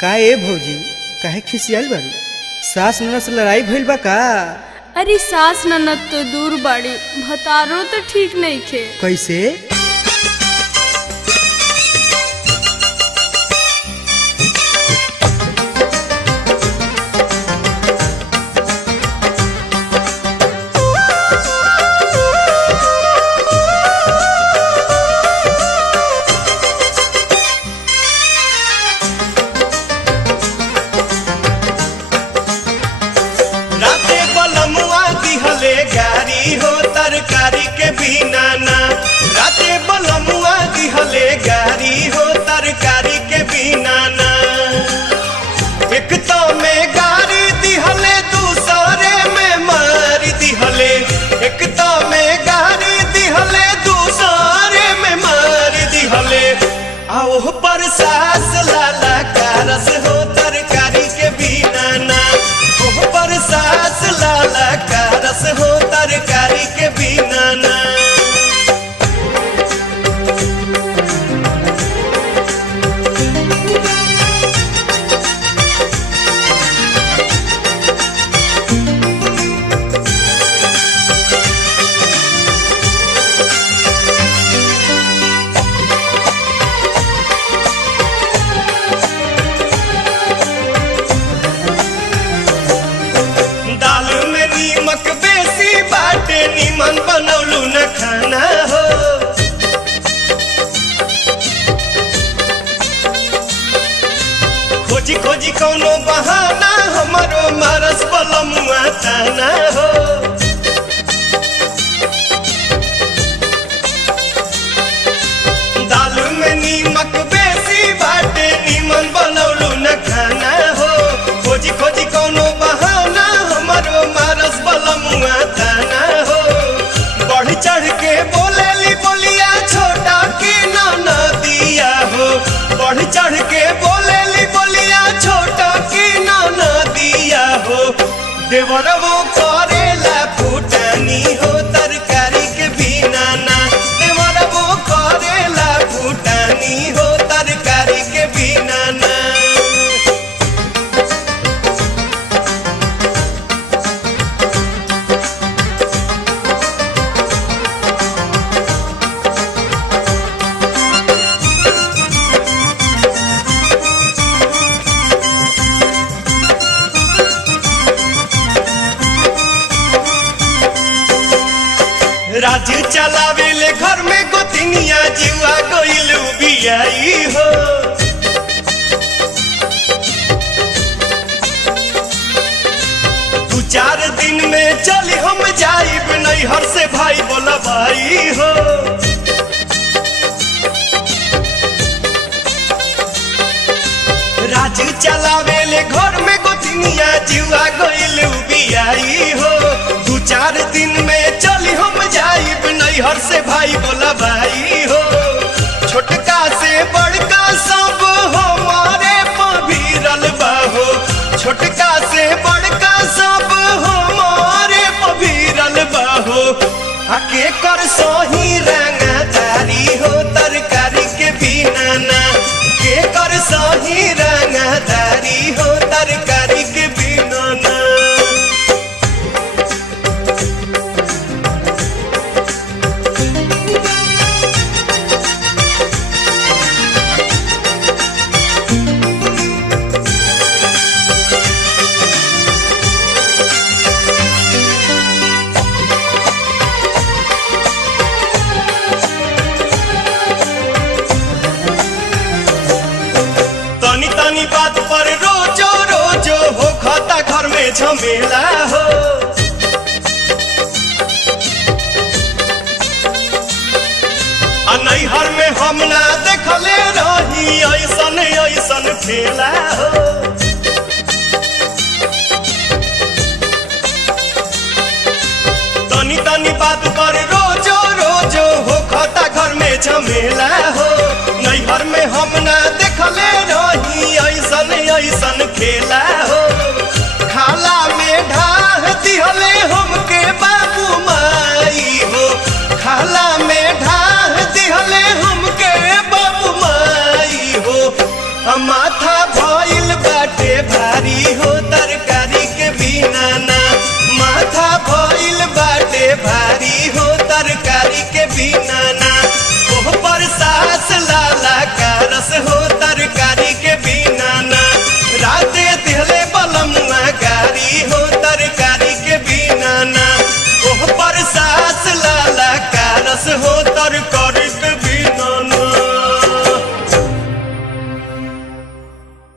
का ए भौजी काहे खिसियाल बारू? सास ननद से लड़ाई भइल बा का? अरे सास ननद तो दूर बाड़ी, भतारो तो ठीक नहीं खे। कैसे? गारी हो तरकारी के बिना ना, राते बलमुआ दिहले गारी हो तरकारी के बिना ना। एक तो में गारी दिहले दूसरे में मारी दिहले, एक तो में गारी दिहले दूसरे में मारी दिहले। आओ पर सास लाला का रस हो तरकारी के बिना ना, ओह पर सास लाला का रस हो तरकारी के बिना ना। निमन बनौलू न खाना हो, खोजी खोजी कौनो बहाना हमारो मारस बलमुआ ताना हो। दाल में नीमक बेसी बाटे निमन बनौलू न खाना हो, खोजी खोजी कौनो बहाना हमारो मारस बलमुआ ताना हो। बढ़ चढ़ के बोलेली बोलिया छोटा की ना दिया हो, बढ़ चढ़ के बोलेली बोलिया छोटा की ना दिया हो। देवर वो करेला फूटानी हो तरकारी के बिना ना, देवर वो करेला फूटानी हो तरकारी के बिना ना। राज चलावेले घर में गोतिनिया जीवा गइलू बियाई हो। दू चार दिन में चली हम जाइब नैहर से भाई बोला भाई हो। राज चलावेले घर में गोतिनिया जीवा गइलू बियाई हो। दू चार दिन में चली हम जाइब नैहर से भाई बोला भाई हो। छोटका से बड़का सब हमारे पभीरल बाहो, छोटका से बड़का सब हमारे पभीरल बाहो। आके कर सोही रंगदारी हो तरकारी के बिना ना, के कर सोही रंगदारी हो तरकारी के बिना ना। बात पर रोजो रोजो हो खाता घर में झमेला हो। नैहर में हम ना देखले रही ऐसन ऐसन खेला हो। तनी तनी बात पर रोजो रोजो हो खाता घर में झमेला हो। नैहर में हम ना देखले रही ऐसन ऐसन खेला हो। खाला में ढाह दिहले हमके बाबू माई हो, खाला में ढाह दिहले हमके बाबू माई हो। माथा भइल बाटे भारी हो तरकारी